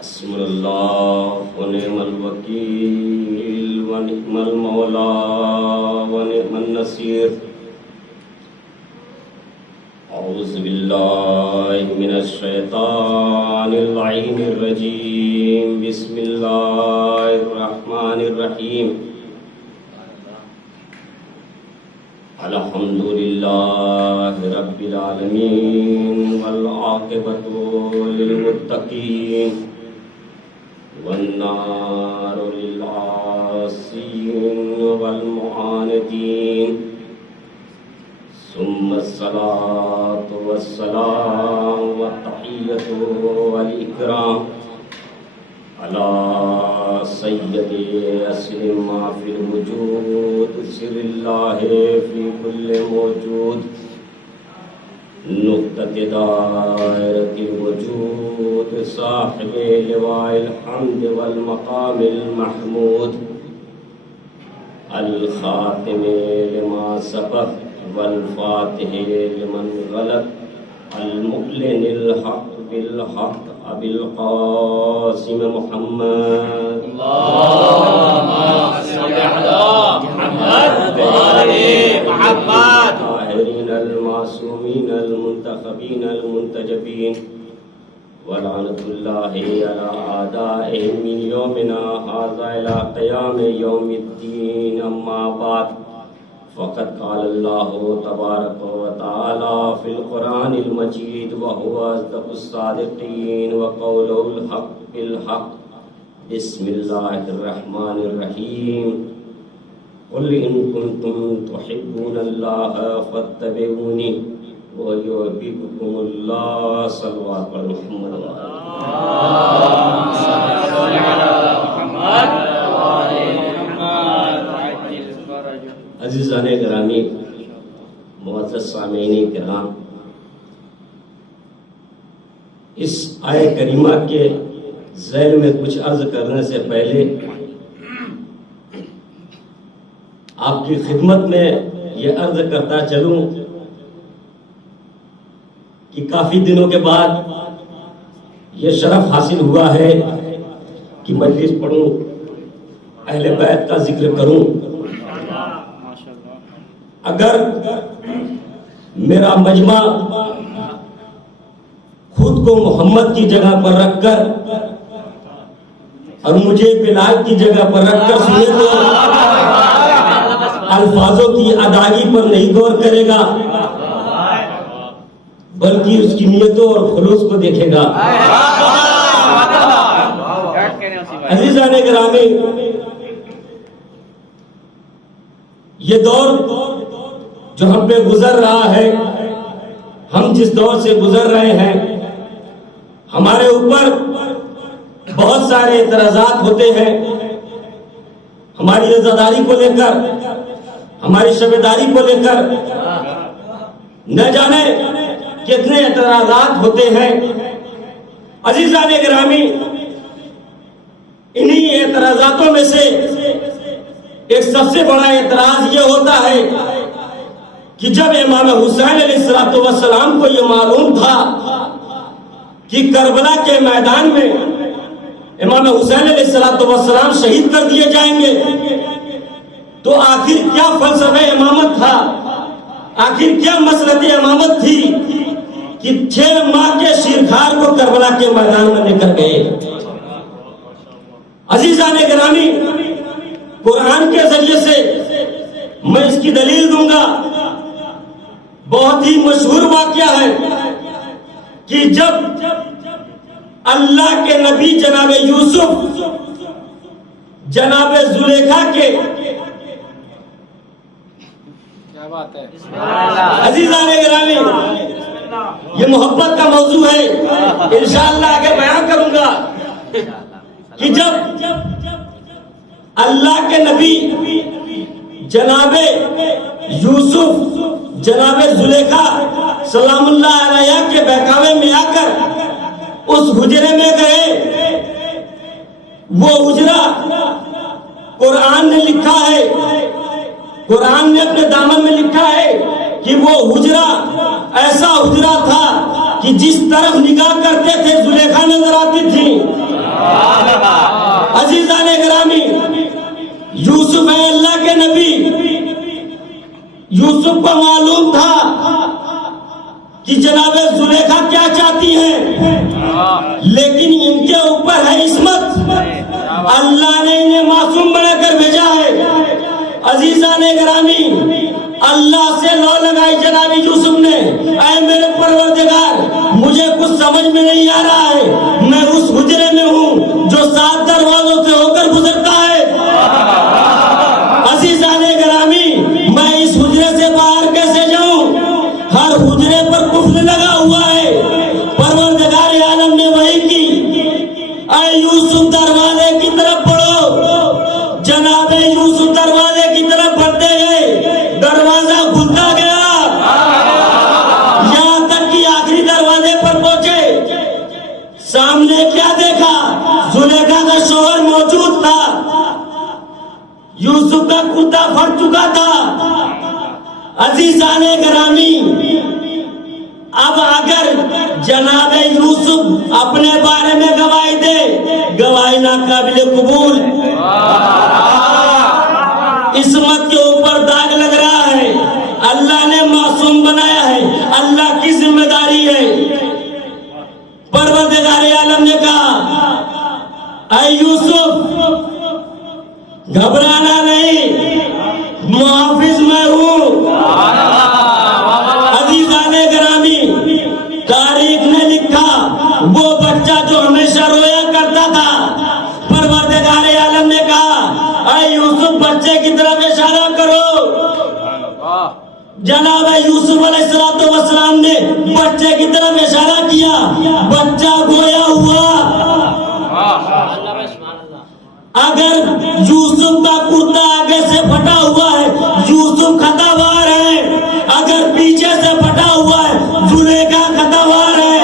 हस्बुनल्लाह व निअमल वकील व निअमल मौला व निअमन नसीर। औज़ु बिल्लाहि मिनश शैतानिर लईनिर रजीम। बिस्मिल्लाहिर रहमानिर रहीम। अल्हम्दुलिल्लाहि रब्बिल आलमीन वल आक़िबतु लिल मुत्तक़ीन वन्नारु लिल आसीन वल मुआनिदीन। सुम्मस्सलातु वस्सलामु वत्तहिय्यतु वल इकराम अला सय्यदि अस्रि मा फिल वजूद सिरिल्लाहि फी कुल्लि मौजूद नुक़्तते दायरतिल वजूद साहिबे लिवाइल हम्द वल मक़ामिल महमूद अल ख़ातिमे लिमा सबक़ वल फ़ातिहि लिमन ग़लक़ अल मुक़लिनिल हक़ बिल हक़ अबिल क़ासिम मुहम्मद अल्लाहुम्मा सल्लि अला मुहम्मद व आले मुहम्मद ताहिरीन अल मासूमीन अल मुंतखबीन अल मुंतजबीन व लानतुल्लाहि अला आदाइहिम मिन यौमिना हाज़ा इला क़ियाम यौमिद्दीन। अम्मा बाद फ़क़द क़ाल अल्लाहु तबारक व तआला फ़िल क़ुरानिल मजीद व हुवा अस्दक़ुस सादिक़ीन व क़ौलुल हक़्क़ बिल हक़्क़। बिस्मिल्लाहिर रहमानिर रहीम। क़ुल इन कुन्तुम तुहिब्बूनल्लाह फ़त्तबिऊनी व युहब्बिबकुमुल्लाह। सल्लल्लाहु अलैहि मुहम्मद। अज़ीज़ाने गिरामी, मुअज़्ज़ज़ सामीईन किराम, इस आय करीमा के ज़ैल में कुछ अर्ज करने से पहले आपकी खिदमत में ये अर्ज करता चलूं कि काफी दिनों के बाद ये शरफ हासिल हुआ है कि मजलिस पढ़ूं, अहले बैत का जिक्र करूं। अगर मेरा मजमा खुद को मोहम्मद की जगह पर रखकर और मुझे बिलाल की जगह पर रखकर सुने तो अल्फाजों की अदायगी पर नहीं गौर करेगा, बल्कि उसकी नियतों और खुलूस को देखेगा। अज़ीज़ाने गिरामी, ये दौर जो हम पे गुजर रहा है, हम जिस दौर से गुजर रहे हैं, हमारे ऊपर बहुत सारे एतराज़ात होते हैं। हमारी रज़ादारी को लेकर, हमारी शबेदारी को लेकर न जाने कितने एतराज़ात होते हैं। अज़ीज़ाने गिरामी, इन्हीं एतराज़ातों में से एक सबसे बड़ा एतराज़ ये होता है कि जब इमाम हुसैन अलैहिस्सलाम को ये मालूम था कि करबला के मैदान में इमाम हुसैन अलैहिस्सलाम शहीद कर दिए जाएंगे, तो आखिर क्या फलसफा इमामत था, आखिर क्या मसलत इमामत थी कि 6 माह के शिरखार को करबला के मैदान में लेकर गए। अज़ीज़ाने गिरामी, कुरान के जरिए से मैं इसकी दलील दूंगा। बहुत ही मशहूर वाक़या है कि जब अल्लाह के नबी जनाब यूसुफ जनाब जुलेखा के, क्या बात है, अज़ीज़ाने गिरामी, ये मोहब्बत का मौजू है, इंशाअल्लाह आगे बयान करूंगा कि जब अल्लाह के नबी जनाबे यूसुफ जनाबे जुलेखा सलामुल्लाह अलैहा के बहकावे में आकर उस हुजरे में गए, वो हुजरा कुरान ने लिखा है, कुरान ने अपने दामन में लिखा है कि वो हुजरा ऐसा हुजरा था कि जिस तरफ निगाह करते थे जुलेखा नजर आती थी। जाने ग्रामी अल्लाह से लौ लगाई जनाब यूसुफ ने, ऐ मेरे परवरदिगार मुझे कुछ समझ में नहीं आ रहा है, मैं उस हुजरे में हूँ जो 7 दरवाजों से होकर गुजरता है। अज़ीज़ाने ग्रामी मैं इस हुजरे से बाहर कैसे जाऊं? हर हुजरे पर कुफ्र लगा हुआ है। परवरदिगार आलम ने वही की, ऐ यूसुफ दरवाजे की तरफ बढ़ो। जनाब यूसुफ दरवाजे की तरफ बढ़ते गए, दरवाजा खुलता गया, यहां तक कि आखिरी दरवाजे पर पहुंचे। सामने क्या देखा? जुलेखा का शौहर मौजूद था। यूसुफ का कुर्ता फट चुका था। अज़ीज़ाने ग्रामी अब अगर जनाब यूसुफ अपने बारे में गवाही दे, गवाही नाकाबिले कबूल, इस्मत के ऊपर दाग लग रहा है। अल्लाह ने मासूम बनाया है, अल्लाह की जिम्मेदारी है। परवरदिगार आलम ने कहा, ऐ यूसुफ घबराना नहीं, मुहाफिज मैं हूं। अज़ीज़ाने ग्रामी तारीख ने लिखा, वो बच्चा जो हमेशा रोया करता था, परवरदिगार आलम ने कहा, ऐ यूसुफ बच्चे की तरफ इशारा करो। जनाब यूसुफ अलैहिस्सलाम ने बच्चे की तरफ इशारा किया, बच्चा गोया हुआ। अगर यूसुफ का कुर्ता आगे से फटा हुआ है, यूसुफ खतावार है। अगर पीछे से फटा हुआ है, जुलेखा खतावार है।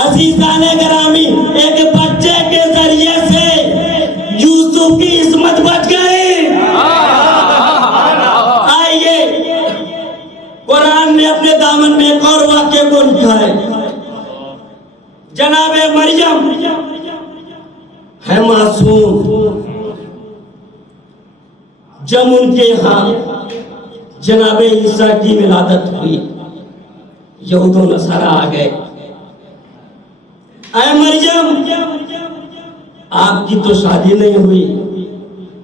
अज़ीज़ाने ग्रामी एक बच्चे के जरिए से यूसुफ की इस्मत बच गई। आइए कुरान ने अपने दामन में एक और वाक्य को लिखा है। जनाबे मरियम है मासूम, जब उनके यहाँ जनाबे ईसा की विलादत हुई, यहूद व नसारा आ गए। ऐ मरियम आपकी तो शादी नहीं हुई,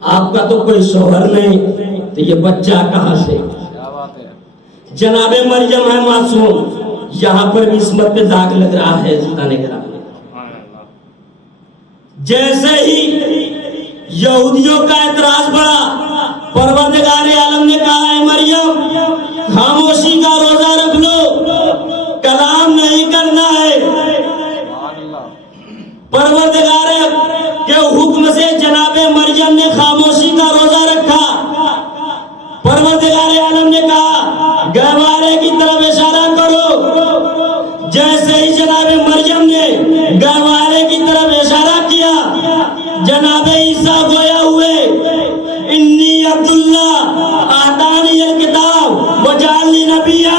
आपका तो कोई शौहर नहीं, तो ये बच्चा कहां से? जनाबे मरियम है मासूम, यहां पर भी इस्मत पे दाग लग रहा है। जैसे ही यहूदियों का एतराज बढ़ा, परवरदिगार आलम ने कहा, है मरियम खामोशी का रोजा रख लो, कलाम नहीं करना है। परवरदिगार के हुक्म से जनाबे मरियम ने खामोशी का रोजा रखा। परवरदिगार आलम ने कहा, गहवारे की तरफ इशारा करो। जैसे ही जनाबे मरियम ने गहवारे की तरफ इशारा किया, जनाबे ईसा गोया हुए। इन्नी अब्दुल्ला आतानी अल किताब व जाअलनी नबिया,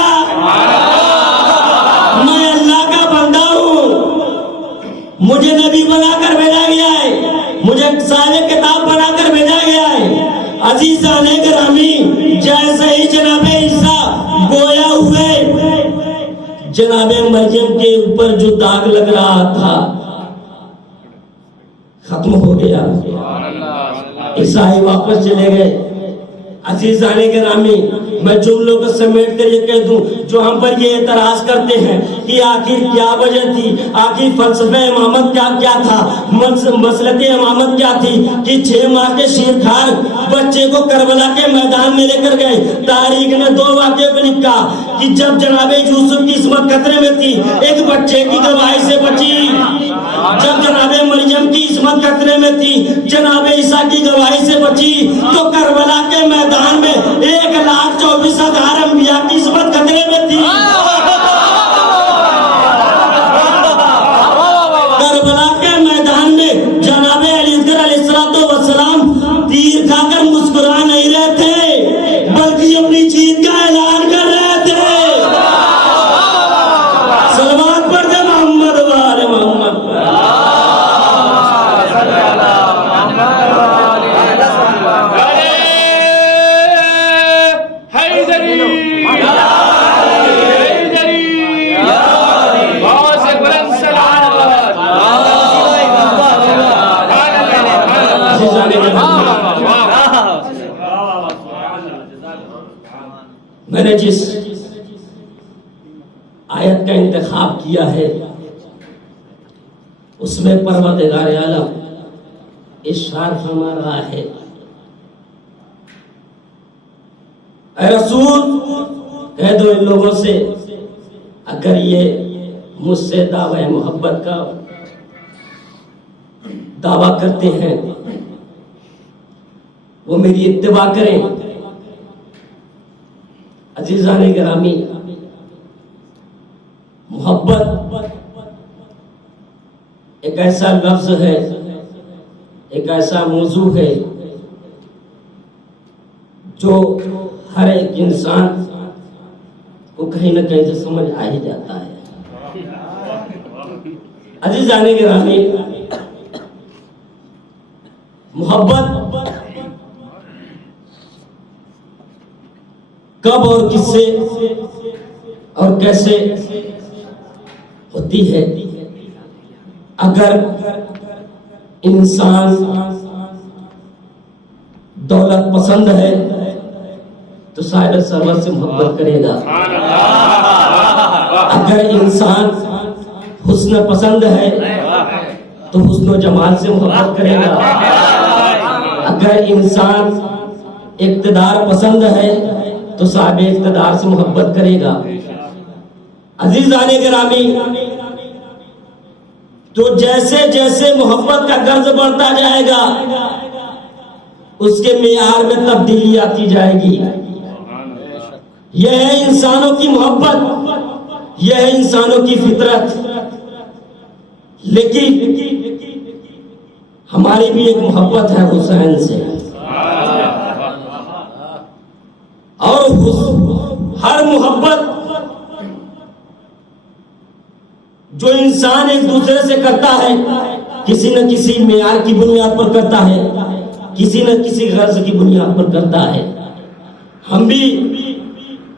मैं अल्लाह का बंदा हूँ, मुझे नबी बनाकर भेजा गया है, मुझे साहिब किताब बनाकर भेजा गया है। अज़ीज़ाने ग्रामी जैसे ही जनाबे ईसा गोया हुए, जनाबे मरियम के ऊपर जो दाग लग रहा था खत्म हो गया। ईसाई वापस चले गए। अज़ीज़ाने ग्रामी मैं जुमलों को समेट कर ये कह दूं, जो हम पर ये एतराज करते हैं कि आखिर क्या वजह थी, आखिर फलसफे इमामत क्या था, मसलके इमामत क्या थी कि 6 माह के शीरखार बच्चे को करबला के मैदान में लेकर गए। तारीख ने 2 वाक़े को लिखा कि जब जनाबे यूसुफ की इस्मत खतरे में थी, एक बच्चे की गवाही से बची। जब जनाबे मरियम की इस्मत खतरे में थी, जनाबे ईसा की गवाही से बची, तो करबला के मैदान में 1,24,000 अंबिया की इस्मत खतरे में थी। करबला के मैदान में जनाबे अली अलैहिस्सलाम तीर खाकर मुस्कुरा नहीं रहे थे, बल्कि अपनी जीत का ऐलान कर रहे थे। सलवात पढ़ दे मोहम्मद वाले मोहम्मद। अरे खिताब किया है, उसमें परवरदिगार आलम इरशाद फरमा रहा है, ऐ रसूल कह दो इन लोगों से, अगर ये मुझसे दावा मोहब्बत का दावा करते हैं, वो मेरी इत्तिबा करें। अजीजान गिरामी, मोहब्बत एक ऐसा लफ्ज है, एक ऐसा मौजू है जो हर एक इंसान को कहीं ना कहीं से समझ आ ही जाता है। अजीजान गिरामी, मोहब्बत कब और किससे और कैसे होती है? अगर इंसान दौलत पसंद है तो शायद सरवर से मोहब्बत करेगा। अगर इंसान हुस्न पसंद है तो हुस्न जमाल से मोहब्बत करेगा। अगर इंसान इक़्तिदार पसंद है तो साहिब इक़्तिदार से मोहब्बत करेगा। अज़ीज़ाने गिरामी, तो जैसे जैसे मोहब्बत का गर्ज बढ़ता जाएगा उसके मेयार में तब्दीली आती जाएगी। यह है इंसानों की मोहब्बत, यह है इंसानों की फितरत। लेकिन हमारी भी एक मोहब्बत है हुसैन से, और हर मोहब्बत जो इंसान एक दूसरे से करता है किसी न किसी मेयार की बुनियाद पर करता है, किसी न किसी गर्ज की बुनियाद पर करता है। हम भी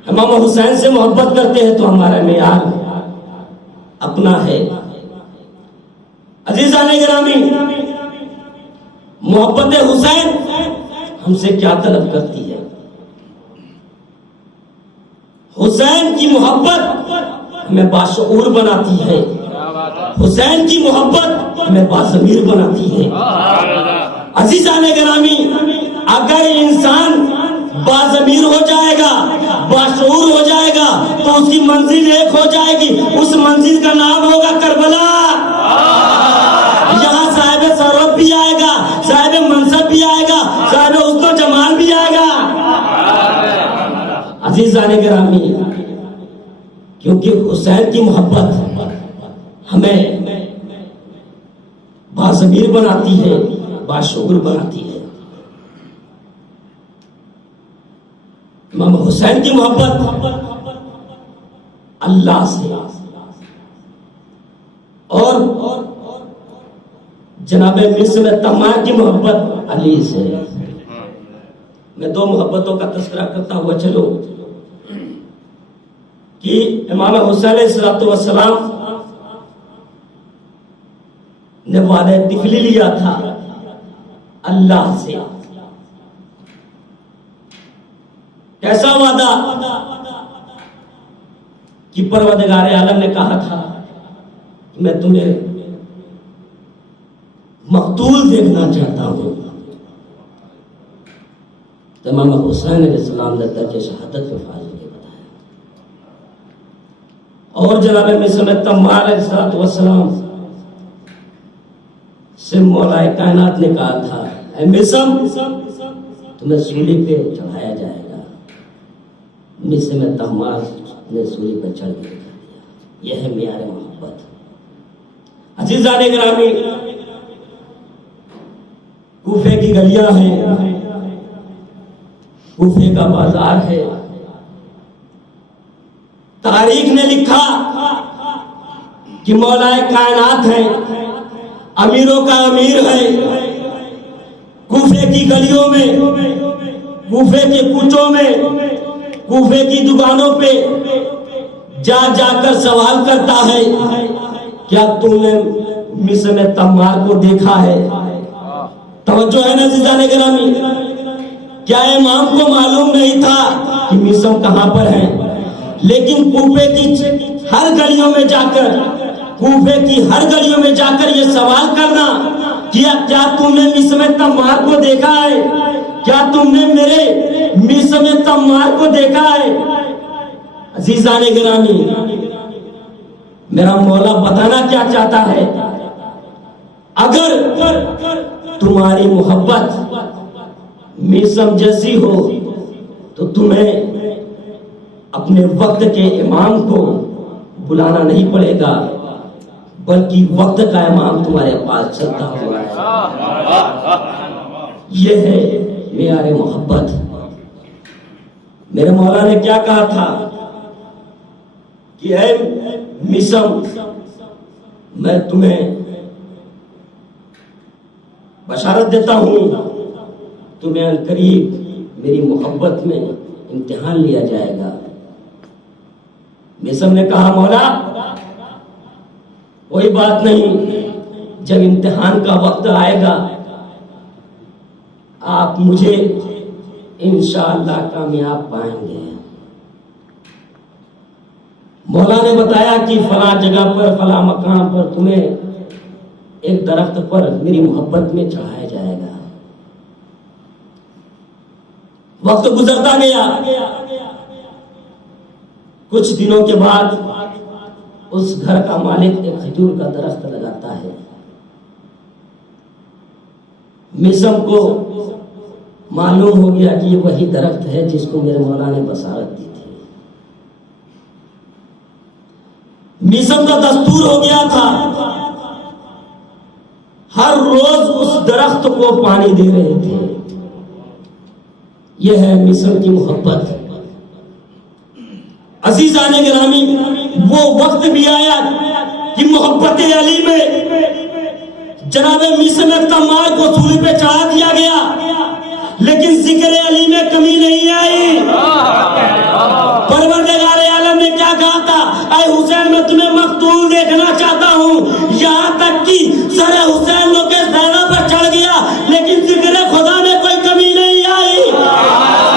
इमाम हुसैन से मोहब्बत करते हैं तो हमारा मेयार अपना है। अजीज़ाने गिरामी, मोहब्बत हुसैन हमसे क्या तलब करती है? हुसैन की मोहब्बत हमें बाशऊर बनाती है, हुसैन की मोहब्बत हमें बाज़मीर बनाती है। अज़ीज़ाने गिरामी, अगर इंसान बाज़मीर हो जाएगा, बाशऊर हो जाएगा तो उसकी मंजिल एक हो जाएगी, उस मंजिल का नाम होगा करबला। यहाँ साहिब सरवत भी आएगा, साहिब मनसब भी आएगा, साहिब हुस्न जमाल भी आएगा। अज़ीज़ाने गिरामी, क्योंकि हुसैन की मोहब्बत हमें बाज़मीर बनाती है, बाशऊर बनाती है। इमाम हुसैन की मोहब्बत अल्लाह से और जनाबे मिस्र तमाम की मोहब्बत अली से। मैं दो मोहब्बतों का तस्करा करता हुआ चलो कि इमाम हुसैन अलैहिस्सलाम ने वादे तिफली लिया था अल्लाह से। कैसा वादा कि परवरदिगार आलम ने कहा था कि मैं तुम्हें मकतूल देखना चाहता हूं। तो इमाम हुसैन अलैहिस्सलाम ने दर्जे शहादत में फाज़ के बताया। और जनाब मिस्र तम्मार अलैहिस्सलाम से मौलाए कायनात ने कहा था, ऐ मिस्र तुम्हें सूली पे चढ़ाया जाएगा। मिस्र में तम्मार ने सूली पर चढ़ के दिखा दिया। यह है मेयार मोहब्बत। अज़ीज़ाने गिरामी, कूफे की गलियां हैं, कूफे का बाजार है। तारीख ने लिखा कि मौलाए कायनात है, अमीरों का अमीर है। कूफे की गलियों में, कूफे के कुचों में, कूफे की दुकानों पे जा जाकर सवाल करता है, क्या तुमने मिस्र में तम्मार को देखा है? तवज्जो है ना अज़ीज़ाने गिरामी? क्या इमाम को मालूम नहीं था कि मिस्र कहां पर है? लेकिन कूफे की हर गलियों में जाकर, कूफे की हर गलियों में जाकर ये सवाल करना कि क्या तुमने मिस्र तम्मार को देखा है? क्या तुमने मेरे मिस्र तम्मार को देखा है? अजीजाने गिरामी, मेरा मौला बताना क्या चाहता है, अगर तुम्हारी मोहब्बत मिसम जैसी हो तो तुम्हें अपने वक्त के इमाम को बुलाना नहीं पड़ेगा, बल्कि वक्त का इमाम तुम्हारे पास चलता हुआ है। यह है मेरे मोहब्बत। मेरे मौला ने क्या कहा था कि है मिसम, मैं तुम्हें बशारत देता हूं, तुम्हें अनकरीब मेरी मोहब्बत में इम्तिहान लिया जाएगा। मिसम ने कहा मौला कोई बात नहीं, जब इम्तिहान का वक्त आएगा आप मुझे इंशाअल्लाह कामयाब पाएंगे। मौला ने बताया कि फला जगह पर, फला मकाम पर तुम्हें एक दरख्त पर मेरी मोहब्बत में चढ़ाया जाएगा। वक्त गुजरता गया, कुछ दिनों के बाद उस घर का मालिक एक खजूर का दरख्त लगाता है। मिसम को मालूम हो गया कि ये वही दरख्त है जिसको मेरे मौला ने बसारत दी थी। मिसम का दस्तूर हो गया था, हर रोज उस दरख्त को पानी दे रहे थे। यह है मिसम की मोहब्बत। अजीजाने गिरामी, वो वक्त भी आया कि मोहब्बत अली में जनाबे मिसम तम्मार को सूली पे चढ़ा दिया गया, लेकिन जिक्र अली में कमी नहीं आई। परवरदिगार आलम ने क्या कहा था, ऐ हुसैन मैं तुम्हें मकतूल देखना चाहता हूं। यहां तक कि सर हुसैन लोग के ज़हरा पर चढ़ गया, लेकिन जिक्र खुदा में कोई कमी नहीं आई।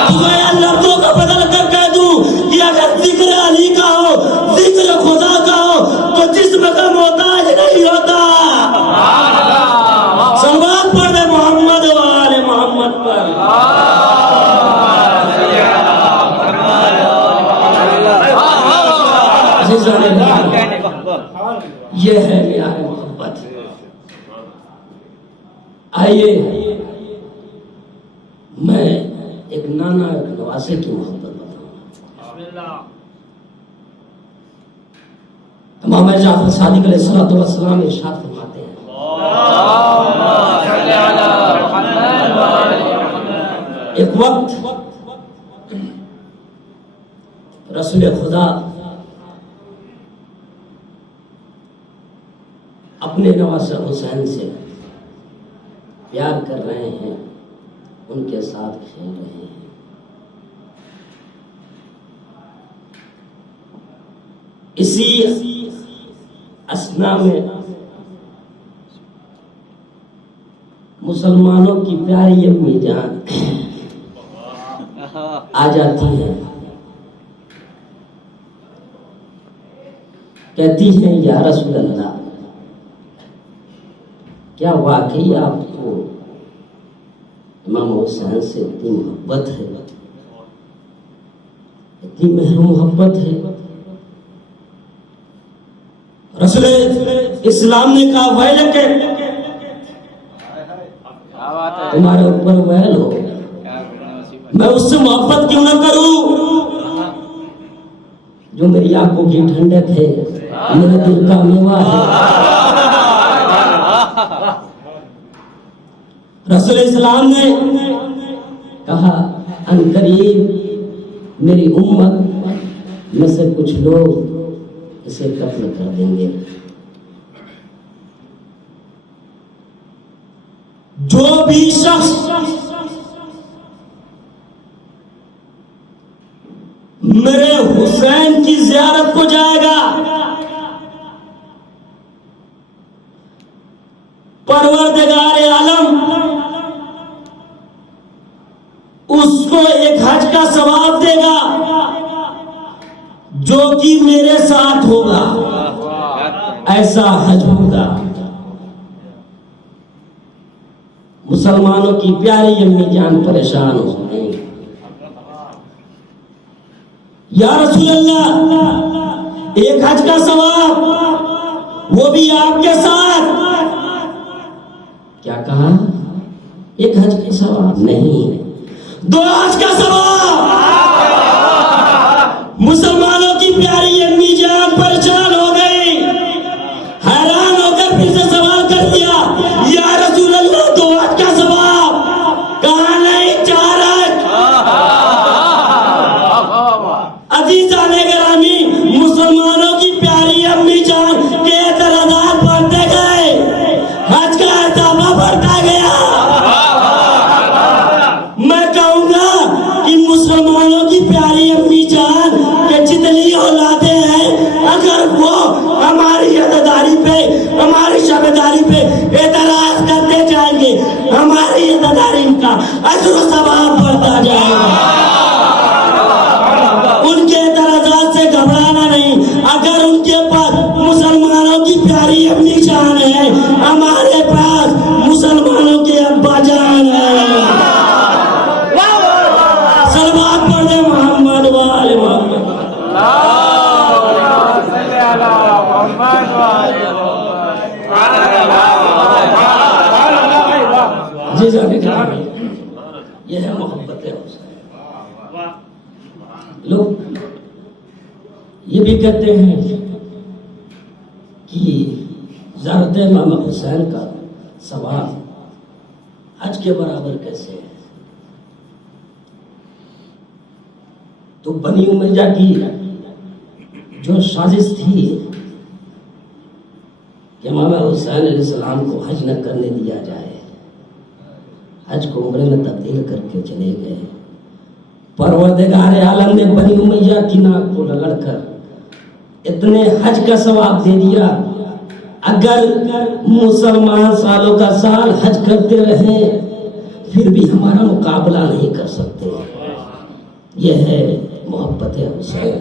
तुम्हें लफ्जों का बदल कर कह दूं कि अगर जिक्र अली का हो, जिक्र खुदा का हो, तो जिस्म का मोहताज नहीं होता। सलवात पढ़ दे मोहम्मद वाले मोहम्मद पर। यह है मेरा मोहब्बत। आइए मैं एक नाना नवासे की मोहब्बत बताऊंगा। इमाम जाफर सादिक अलैहिस्सलाम इरशाद फरमाते हैं, एक वक्त रसूल खुदा अपने नवासे हुसैन से प्यार कर रहे हैं, उनके साथ खेल रहे हैं। इसी असना में मुसलमानों की प्यारी अम्मी जान आ जाती है, कहती हैं या रसूल अल्लाह, क्या वाकई आपको इमाम हुसैन से इतनी मोहब्बत है, इतनी मेहर मोहब्बत है? रसूल इस्लाम ने कहा वैल के तुम्हारे ऊपर वैल हो, मैं उससे मोहब्बत क्यों ना करूं जो मेरी आंखों की ठंडक है, मेरे दिल का मेवा है। रसूल इस्लाम ने कहा अनकरीब मेरी उम्मत में से कुछ लोग इसे कत्ल कर देंगे। जो भी शख्स मेरे हुसैन की ज़ियारत को जाएगा, परवरदिगार आलम उसको एक हज का सवाब देगा जो कि मेरे साथ होगा, ऐसा हज होगा। मुसलमानों की प्यारी अम्मी जान परेशान हो गई। या रसूल अल्लाह, एक हज का सवाब, वो भी आपके साथ। क्या कहा? एक हज का सवाब नहीं, 2 हज का सवाब। मुसलमानों की प्यारी अम्मी जान परेशान हो गई, हैरान होकर फिर से सवाल कर दिया, या रसूल अल्लाह, 2 हज का सवाब कहां नहीं चाह रहे? अजीजाने गिरामी, मुसलमानों की प्यारी अम्मी जान के एतराज़ात बढ़ते गए, हज का एहतामा बढ़ता गया। मैं कहूंगा कि मुसलमानों की प्यारी अम्मी जान के जितनी औलादे हैं, अगर वो हमारी अदादारी पे, हमारी शबेदारी पे एतराज करते जाएंगे, हमारी अदादारी का अजर व सवाब बढ़ता जाएगा। उनके एतराजात से घबराना नहीं। अगर उनके पास मुसलमानों की प्यारी अम्मी जान है, हमारे पास मुसलमानों के अब्बा जान है। सलवात पढ़ दे मोहम्मद वाले मोहम्मद। जी जाने का यह है मोहब्बत है। लोग ये भी कहते हैं कि ज़ियारत इमाम हुसैन का सवाब हज के बराबर कैसे है? तो बनी उमैया की जो साजिश थी कि इमाम हुसैन अलैहिस्सलाम को हज न करने दिया जाए, हज को उम्रे में तब्दील करके चले गए। परवरदिगार आलम ने बनी उमैया की नाक को रगड़कर इतने हज का सवाब दे दिया। अगर मुसलमान सालों का साल हज करते रहे, फिर भी हमारा मुकाबला नहीं कर सकते। यह है मोहब्बत हुसैन।